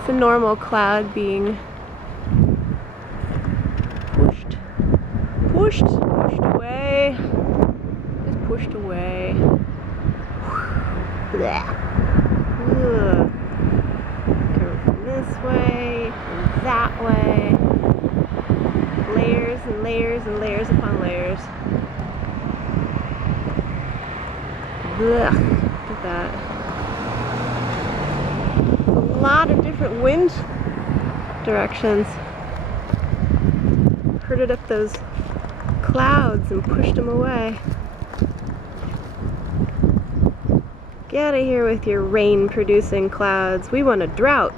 It's a normal cloud being pushed away. Just pushed away. Blah. Ugh. Coming from this way, and that way. Layers and layers and layers upon layers. Ugh. Look at that. A lot of different wind directions. Herded up those clouds and pushed them away. Get out of here with your rain-producing clouds. We want a drought.